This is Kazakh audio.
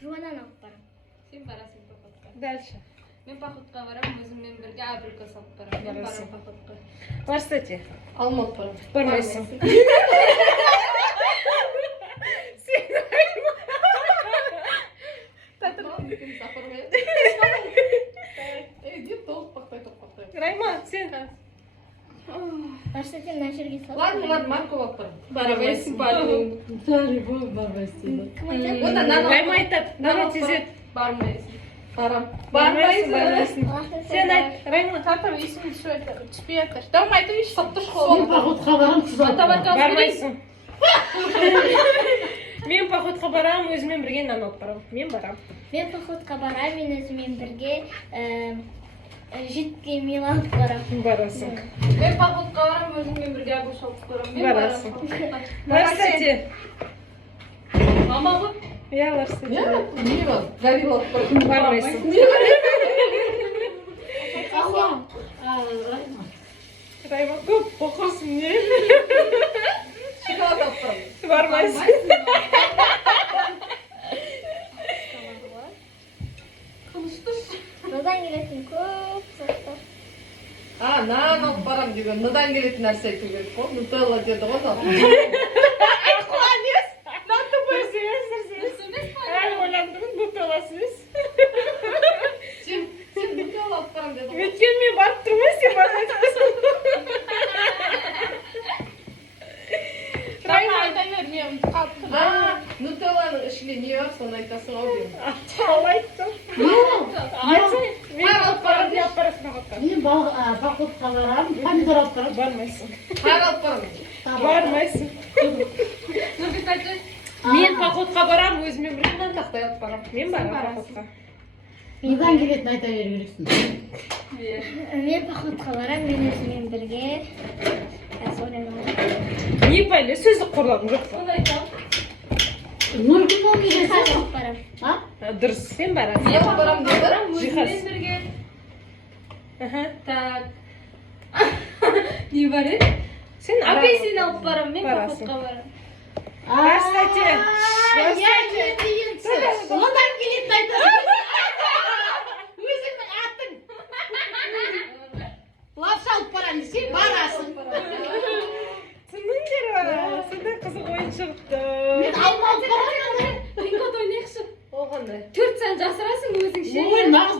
Жуананы алып барам. Сен барасың походқа. Дальше. Мен походқа барам, өзіммен бірге абрикос алып барам. Мен барам походқа. Барсате. Алма алып барам. Бармайсың. Райма, сен. Барсате мына жерге сал. Ладно, Марко алып барам. Бармайсың. Кім айтады? Райма айтады. Давай тезет. Бармайсың. Барам. Бармайсың. Сен айт. Райма. Тартам есім түспей жатыр. Давай айтып еш сапты Мен школа. походқа барам, сіз Бармайсың. Мен походқа барам, өзімен бірге нан алып барам. Мен барам. Мен походқа барам, мен өзімен бірге жидкий мел алып барам. Барасың. Мен походқа барам, өзіммен бірге агуш алып барам. Мен Барасың. барам. Барсате. Мама ғой? Я барсате. Не бар? Гарри алып барам. Бармайсың. Райма көп оқырсың, не? Шоколад алып барам. Бармайсың. Нодан келетін көп заттар. Нан алып барам деген, ныдан келетін нәрсе айту керек қой. Нутелла деді ғой. Сен нутелла алып барам деді ғой. Өткен мен барып тұрмай, сен бармайсың. Райма айта бер, мен қалып тұрмын. Нутелланың ішінде не бар, соны айтасың ау деймін. Ал айттым. Мен алып барам деп барасың походқа. Мен походқа барам, помидор алып барам. Бармайсың. Қар алып барам. Бармайсың. Нұрбек айтты. Мен походқа барам, өзімен бірге нан тақтай алып барам. Мен барам походқа. Нодан келетін айта беру керексің. Мен походқа барам, мен өзімен бірге Не пайлы, сөздік қорлағым жоқ па? Соны айтам. Нұргүлмен келесің. алып барам. Дұрыс, сен барасың. Не алып барам деді? Жиһаз. Өзіммен бірге. Аха. Так. Не бар еді? Сен Апельсин алып барам, мен Барасың. походқа барам. Барсате. Нодан келетін айтасың. Өзіңнің атың. Лапша алып барам десе, барасың. Сендер сондай қызық ойын шығыпты. Мен алма алып барам. Рикот ойнайықшы. Ол қандай? 4 сан жасырасың өзің ше. Ой, нағыз